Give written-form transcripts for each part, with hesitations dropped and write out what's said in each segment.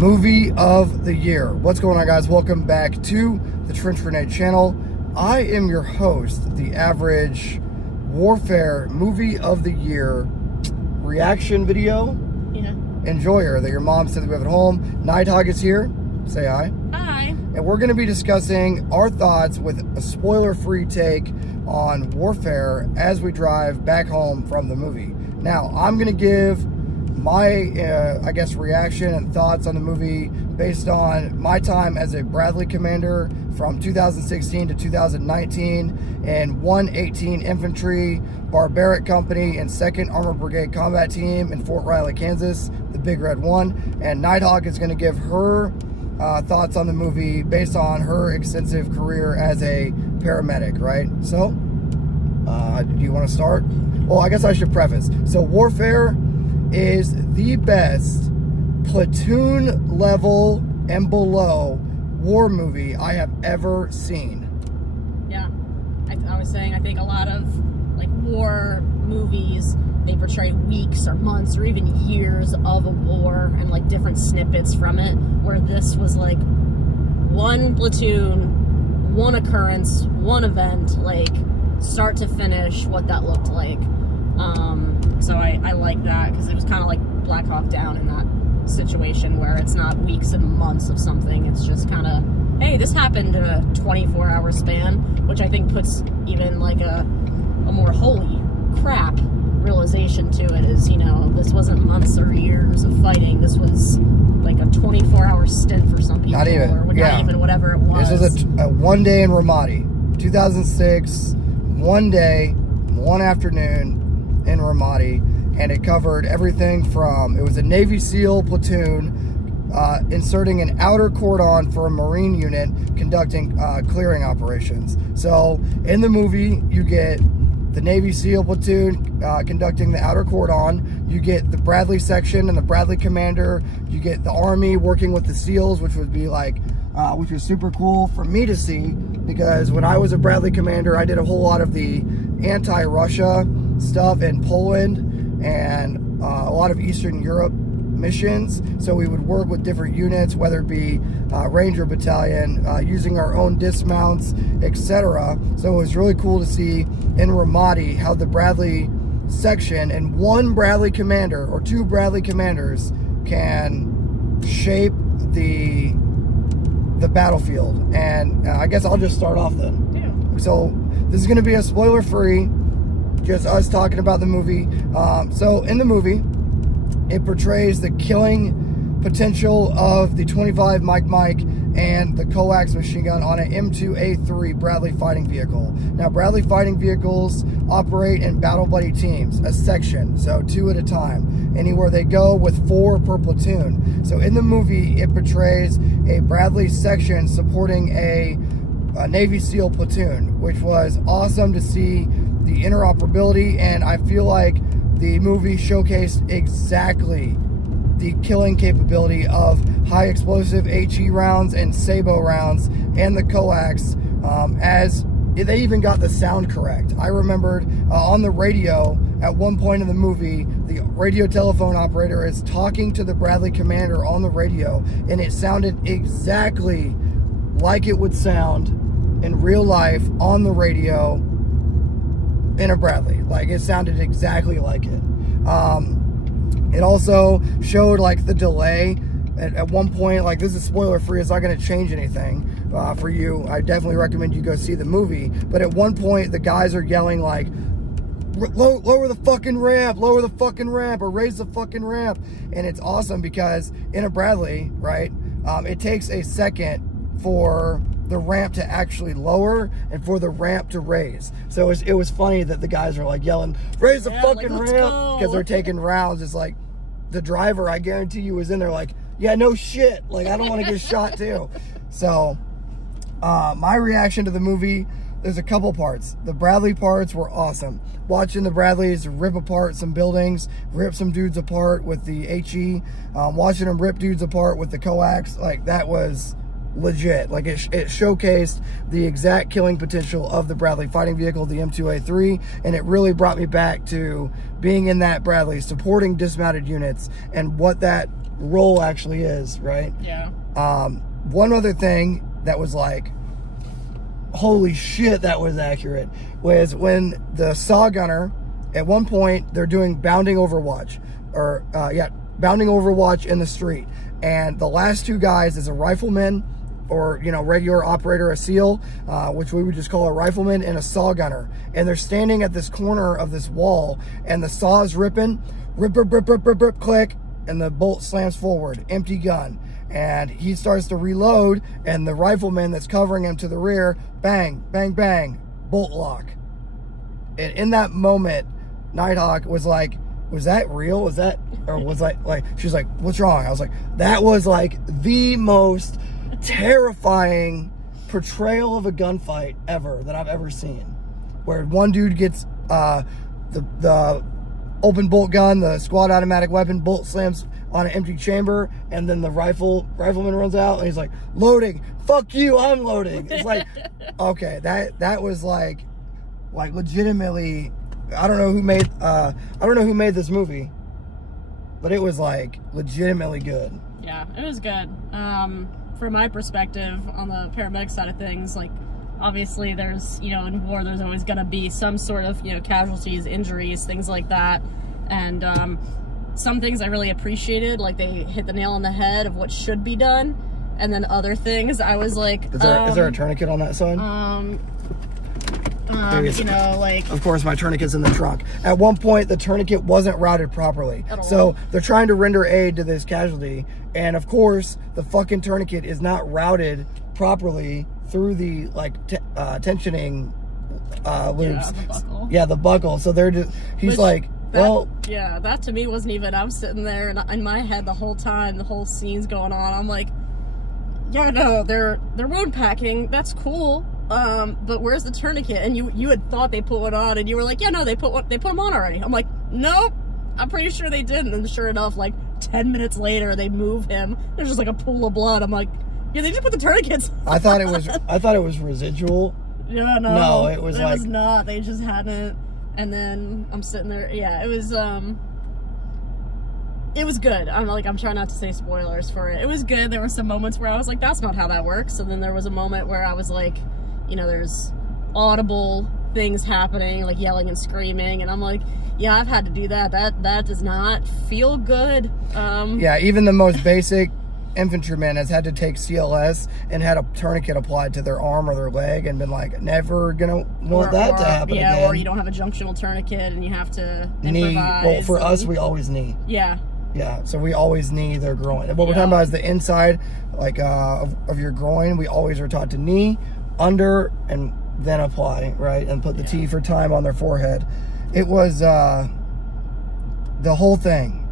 Movie of the Year. What's going on, guys? Welcome back to the Trench Grenade channel. I am your host, the average warfare movie of the year reaction video enjoyer that your mom said that we have at home. Nighthawk is here. Say hi. Hi. And we're going to be discussing our thoughts with a spoiler-free take on warfare as we drive back home from the movie. Now, I'm going to give my, I guess, reaction and thoughts on the movie based on my time as a Bradley commander from 2016 to 2019 in 118 Infantry, Barbaric Company, and 2nd Armored Brigade Combat Team in Fort Riley, Kansas, the Big Red One. And Nighthawk is going to give her thoughts on the movie based on her extensive career as a paramedic, right? So, do you want to start? Well, I guess I should preface. So, Warfare is the best platoon level and below war movie I have ever seen. Yeah, I was saying, I think a lot of like war movies, they portray weeks or months or even years of a war and like different snippets from it, where this was like one platoon, one occurrence, one event, like start to finish, what that looked like. So I like that, because it was kind of like Black Hawk Down in that situation, where it's not weeks and months of something. It's just kind of, hey, this happened in a 24-hour span, which I think puts even like a more holy crap realization to it. Is, you know, this wasn't months or years of fighting. This was like a 24-hour stint for some people. Not even, or not even whatever it was. This was a one day in Ramadi, 2006, one day, one afternoon in Ramadi, and it covered everything from, it was a Navy SEAL platoon inserting an outer cordon for a Marine unit conducting clearing operations. So in the movie, you get the Navy SEAL platoon conducting the outer cordon, you get the Bradley section and the Bradley commander, you get the Army working with the SEALs, which would be like, which was super cool for me to see, because when I was a Bradley commander, I did a whole lot of the anti-Russia stuff in Poland and a lot of Eastern Europe missions. So we would work with different units, whether it be Ranger Battalion, using our own dismounts, etc. So it was really cool to see in Ramadi how the Bradley section and one Bradley commander or two Bradley commanders can shape the battlefield. And I guess I'll just start off then. Yeah. So this is going to be a spoiler-free, just us talking about the movie. So in the movie, it portrays the killing potential of the 25 Mike and the coax machine gun on an M2A3 Bradley fighting vehicle. Now, Bradley fighting vehicles operate in battle buddy teams, a section, so 2 at a time. Anywhere they go, with 4 per platoon. So in the movie, it portrays a Bradley section supporting a Navy SEAL platoon, which was awesome to see the interoperability, and I feel like the movie showcased exactly the killing capability of high explosive HE rounds and Sabo rounds and the coax, as they even got the sound correct. I remembered on the radio at one point in the movie, the radio telephone operator is talking to the Bradley commander on the radio, and it sounded exactly like it would sound in real life on the radio in a Bradley. Like, it sounded exactly like it. It also showed like the delay at one point. Like, this is spoiler free, it's not going to change anything for you. I definitely recommend you go see the movie. But at one point, the guys are yelling like, lower the fucking ramp, lower the fucking ramp, or raise the fucking ramp. And it's awesome because in a Bradley, right, it takes a second for the ramp to actually lower and for the ramp to raise. So it was funny that the guys are like yelling, raise the fucking ramp, because they're taking rounds. It's like the driver, I guarantee you, was in there like, yeah, no shit, like I don't want to get shot too. So my reaction to the movie, there's a couple parts. The Bradley parts were awesome. Watching the Bradleys rip apart some buildings, rip some dudes apart with the HE, watching them rip dudes apart with the coax, like that was legit. Like, it showcased the exact killing potential of the Bradley fighting vehicle, the M2A3, and it really brought me back to being in that Bradley, supporting dismounted units, and what that role actually is, right? Yeah. One other thing that was like, holy shit, that was accurate, was when the saw gunner, at one point, they're doing bounding overwatch, or, bounding overwatch in the street, and the last two guys is a rifleman, or, you know, regular operator, a SEAL, which we would just call a rifleman, and a saw gunner. And they're standing at this corner of this wall, and the saw is ripping, rip, rip, rip, rip, rip, rip, click, and the bolt slams forward, empty gun. And he starts to reload, and the rifleman that's covering him to the rear, bang, bang, bang, bolt lock. And in that moment, Nighthawk was like, was that real? Was that, or was like, she's like, what's wrong? I was like, that was like the most terrifying portrayal of a gunfight ever that I've ever seen, where one dude gets the open bolt gun, the squad automatic weapon, bolt slams on an empty chamber, and then the rifleman runs out and he's like, loading, fuck you, I'm loading. It's like, okay, that was like legitimately, I don't know who made this movie, but it was like legitimately good. Yeah, it was good. From my perspective, on the paramedic side of things, like, obviously there's, you know, in war there's always going to be some sort of, you know, casualties, injuries, things like that. And some things I really appreciated, like they hit the nail on the head of what should be done. And then other things I was like, is there a tourniquet on that side? You know, like, of course my tourniquet's in the trunk. At one point the tourniquet wasn't routed properly, so they're trying to render aid to this casualty, and of course the fucking tourniquet is not routed properly through the like tensioning loops. Yeah, the buckle. Yeah, the buckle. So they're just, he's like, well, yeah, that to me wasn't even, I'm sitting there and in my head the whole time, the whole scene's going on, I'm like, yeah, no, they're wound packing, that's cool. But where's the tourniquet? And you had thought they put one on, and you were like, yeah, no, they put them on already. I'm like, nope, I'm pretty sure they didn't. And sure enough, like 10 minutes later, they move him. There's just like a pool of blood. I'm like, yeah, they just put the tourniquets on. I thought it was residual. Yeah, no, it was not. They just hadn't. And then I'm sitting there. Yeah, it was good. I'm trying not to say spoilers for it. It was good. There were some moments where I was like, that's not how that works. And then there was a moment where I was like, you know, there's audible things happening, like yelling and screaming, and I'm like, yeah, I've had to do that. That does not feel good. Yeah, even the most basic infantryman has had to take CLS and had a tourniquet applied to their arm or their leg and been like, never gonna want that to happen again. Or you don't have a junctional tourniquet and you have to knee. Improvise. Well, for us, we always knee. Yeah. Yeah, so we always knee their groin. What we're talking about is the inside, like of your groin. We always are taught to knee, under, and then apply, right? And put the T for time on their forehead. It was the whole thing.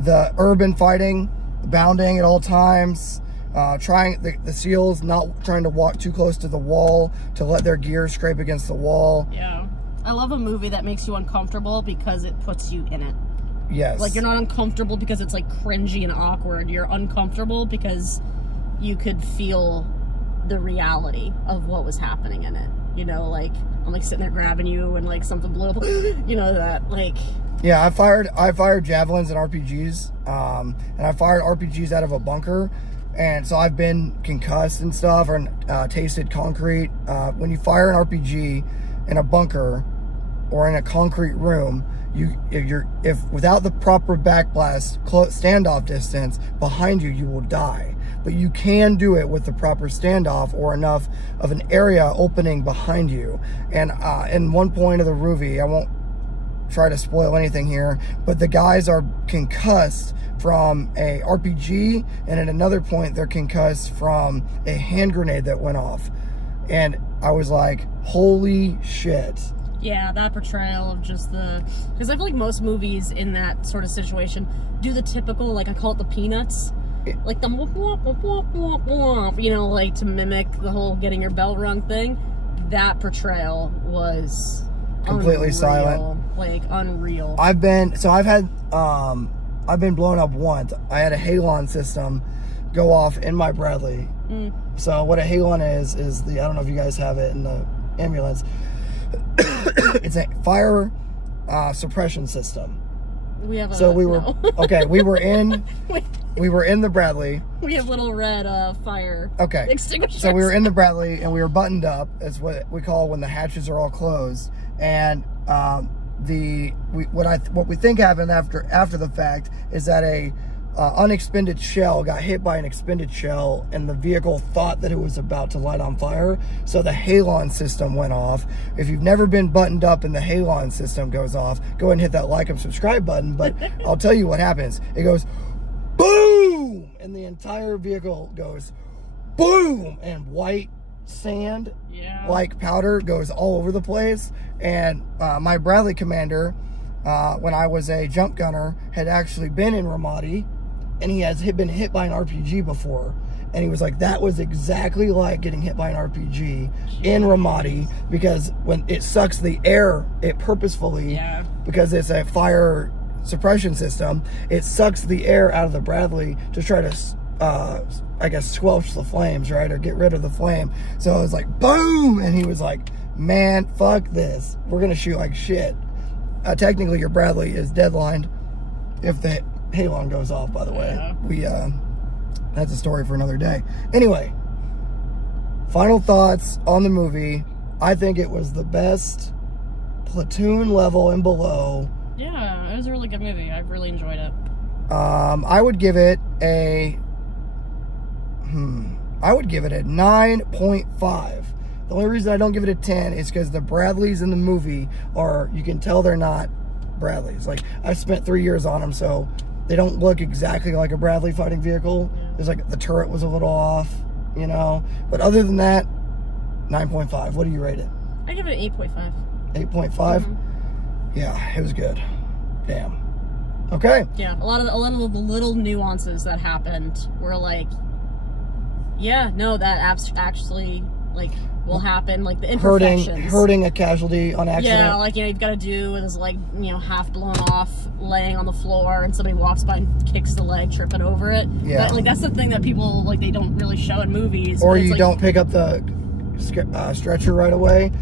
The urban fighting, bounding at all times, trying the SEALs not trying to walk too close to the wall to let their gear scrape against the wall. Yeah. I love a movie that makes you uncomfortable because it puts you in it. Yes. Like, you're not uncomfortable because it's like cringy and awkward. You're uncomfortable because you could feel the reality of what was happening in it. You know, like, I'm like sitting there grabbing you and like something blew up, you know, that like. Yeah, I fired javelins and RPGs, and I fired RPGs out of a bunker, and so I've been concussed and stuff, or tasted concrete. When you fire an RPG in a bunker or in a concrete room, if without the proper backblast standoff distance behind you, you will die. But you can do it with the proper standoff or enough of an area opening behind you. And in one point of the movie, I won't try to spoil anything here, but the guys are concussed from a RPG, and at another point they're concussed from a hand grenade that went off. And I was like, holy shit. Yeah, that portrayal of just because I feel like most movies in that sort of situation do the typical, like, I call it the Peanuts, like the whoop, whoop, whoop, whoop, whoop, whoop, you know, like to mimic the whole getting your bell rung thing. That portrayal was completely unreal, silent, like unreal. I've been blown up once. I had a halon system go off in my Bradley. So what a halon is the, I don't know if you guys have it in the ambulance. It's a fire suppression system. We have a, so we were, no. okay, we were in the Bradley. We have little red fire extinguishers. So we were in the Bradley and we were buttoned up. It's what we call when the hatches are all closed. And what we think happened after the fact is that a unexpended shell got hit by an expended shell, and the vehicle thought that it was about to light on fire, so the halon system went off. If you've never been buttoned up and the halon system goes off, go ahead and hit that like and subscribe button. But I'll tell you what happens. It goes boom, and the entire vehicle goes boom, and white sand like powder goes all over the place. And my Bradley commander, when I was a jump gunner, had actually been in Ramadi, and he has been hit by an RPG before. And he was like, that was exactly like getting hit by an RPG in Ramadi, because when it sucks the air, it purposefully, because it's a fire suppression system, it sucks the air out of the Bradley to try to, I guess, squelch the flames, right? Or get rid of the flame. So it was like, boom! And he was like, man, fuck this. We're gonna shoot like shit. Technically, your Bradley is deadlined if the halon goes off, by the way. That's a story for another day. Anyway, final thoughts on the movie. I think it was the best platoon level and below. Yeah, it was a really good movie. I really enjoyed it. I would give it a 9.5. The only reason I don't give it a 10 is because the Bradleys in the movie are, you can tell they're not Bradleys. Like, I spent 3 years on them, so they don't look exactly like a Bradley fighting vehicle. There's like, the turret was a little off, you know. But other than that, 9.5. What do you rate it? I give it an 8.5. 8.5? Yeah, it was good. Damn. Okay. Yeah, a lot of the little nuances that happened were like, yeah, no, that actually, like, will happen, like the imperfections. Hurting a casualty on accident. Yeah, like, you know, you've got a dude with his leg, you know, half blown off, laying on the floor, and somebody walks by and kicks the leg, tripping over it. Yeah. But, like, that's the thing that people, like, they don't really show in movies. Or you don't pick up the stretcher right away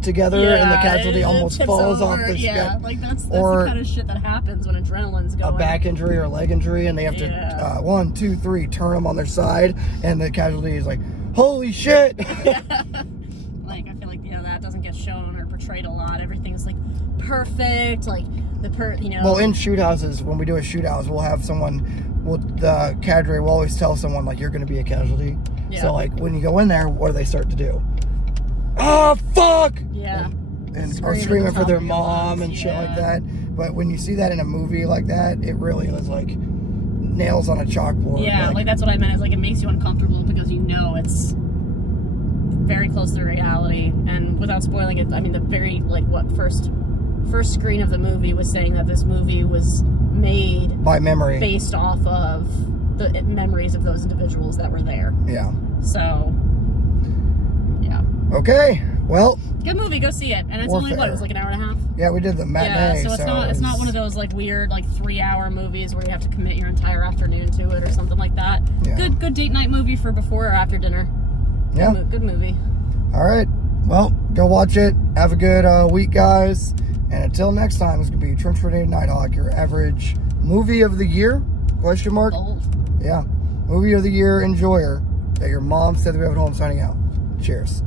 together, and the casualty almost falls off the Yeah, like, that's the kind of shit that happens when adrenaline's going. A back injury or leg injury, and they have to 1, 2, 3 turn them on their side, and the casualty is like, holy shit. Like, I feel like, you know, that doesn't get shown or portrayed a lot. Everything's like perfect, like you know. Well, in shoot houses, when we do a shoot house, we'll have the cadre will always tell someone, like, you're going to be a casualty. So, like, when you go in there, what do they start to do? Oh, fuck! Yeah. And screaming for their mom and shit like that. But when you see that in a movie like that, it really was like nails on a chalkboard. Yeah, like that's what I meant. Is like, it makes you uncomfortable because you know it's very close to reality. And without spoiling it, I mean, the very, like, first screen of the movie was saying that this movie was made by memory, based off of the memories of those individuals that were there. Yeah. So, yeah. Okay. Well, good movie. Go see it. And it's only, what, it was like an hour and a half? Yeah, we did the matinee. Yeah, so it's not one of those, like, weird, like, 3-hour movies where you have to commit your entire afternoon to it or something like that. Yeah. Good date night movie for before or after dinner. Yeah. Good movie. All right. Well, go watch it. Have a good week, guys. And until next time, this is going to be Trench Grenade Nighthawk, your average movie of the year? Question mark? Bold. Yeah. Movie of the year enjoyer that your mom said that we have at home, signing out. Cheers.